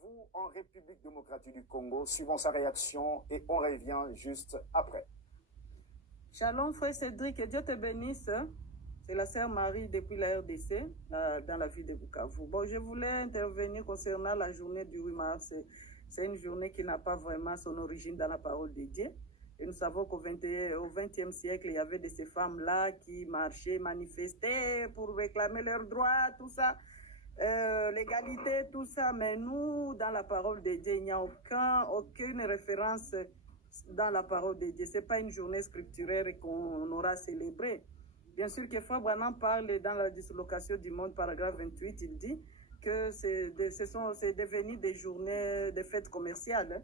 Bukavu, en République démocratique du Congo. Suivons sa réaction et on revient juste après. Shalom, frère Cédric, que Dieu te bénisse. C'est la sœur Marie depuis la RDC, dans la ville de Bukavu. Bon, je voulais intervenir concernant la journée du 8 mars. C'est une journée qui n'a pas vraiment son origine dans la parole de Dieu. Et nous savons qu'au XXe siècle, il y avait de ces femmes-là qui marchaient, manifestaient pour réclamer leurs droits, tout ça, l'égalité, tout ça. Mais nous, dans la parole de Dieu, il n'y a aucune référence dans la parole de Dieu. Ce n'est pas une journée scripturaire qu'on aura célébrée. Bien sûr que Frère Branham parle dans la dislocation du monde, paragraphe 28, il dit que c'est devenu des journées, des fêtes commerciales.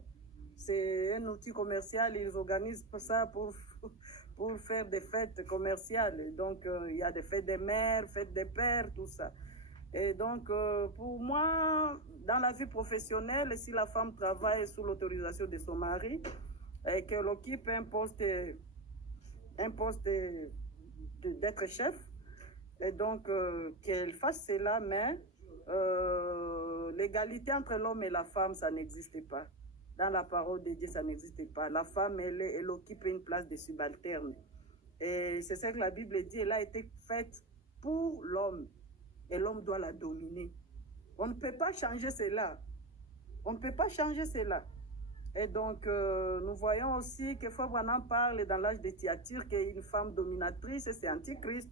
C'est un outil commercial, ils organisent ça pour faire des fêtes commerciales. Donc, il y a des fêtes des mères, fêtes des pères, tout ça. Et donc, pour moi, dans la vie professionnelle, si la femme travaille sous l'autorisation de son mari et qu'elle occupe un poste d'être chef, et donc qu'elle fasse cela, mais l'égalité entre l'homme et la femme, ça n'existe pas. Dans la parole de Dieu, ça n'existe pas. La femme, elle occupe une place de subalterne. Et c'est ce que la Bible dit, elle a été faite pour l'homme. Et l'homme doit la dominer. On ne peut pas changer cela. On ne peut pas changer cela. Et donc, nous voyons aussi que Frère Branham parle dans l'âge de Thyatire qu'une femme dominatrice, c'est Antichrist.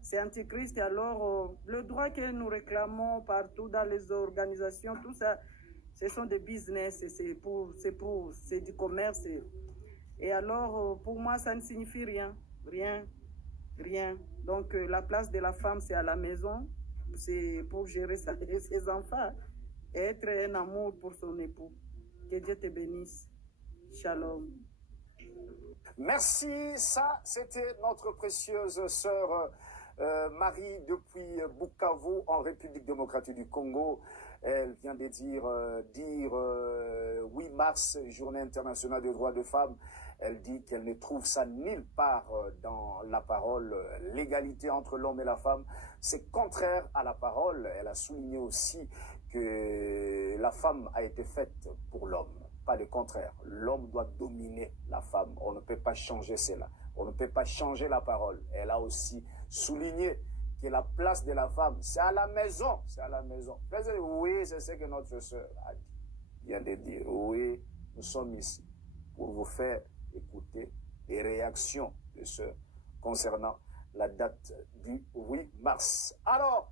C'est Antichrist. Et alors, le droit que nous réclamons partout dans les organisations, tout ça, ce sont des business, c'est du commerce. Et alors, pour moi, ça ne signifie rien. Rien. Donc, la place de la femme, c'est à la maison. C'est pour gérer ses enfants. Et être un amour pour son époux. Que Dieu te bénisse. Shalom. Merci. Ça, c'était notre précieuse sœur Marie depuis Bukavu, en République démocratique du Congo. Elle vient de dire 8 mars, journée internationale des droits des femmes. Elle dit qu'elle ne trouve ça nulle part dans la parole. L'égalité entre l'homme et la femme, c'est contraire à la parole. Elle a souligné aussi que la femme a été faite pour l'homme, pas le contraire. L'homme doit dominer la femme. On ne peut pas changer cela. On ne peut pas changer la parole. Elle a aussi souligné que la place de la femme, c'est à la maison. C'est à la maison. Oui, c'est ce que notre soeur a dit. Vient de dire, oui, nous sommes ici pour vous faire écouter les réactions de ceux concernant la date du 8 mars. Alors,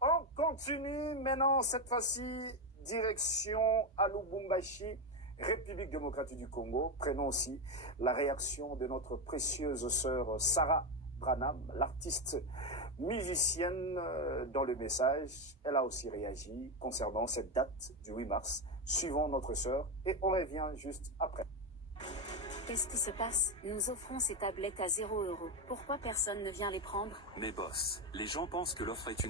on continue maintenant, cette fois-ci, direction à Lubumbashi, République démocratique du Congo. Prenons aussi la réaction de notre précieuse sœur Sarah Branham, l'artiste musicienne dans le message. Elle a aussi réagi concernant cette date du 8 mars. Suivons notre sœur et on revient juste après. Qu'est-ce qui se passe? Nous offrons ces tablettes à 0 €. Pourquoi personne ne vient les prendre? Mais boss, les gens pensent que l'offre est une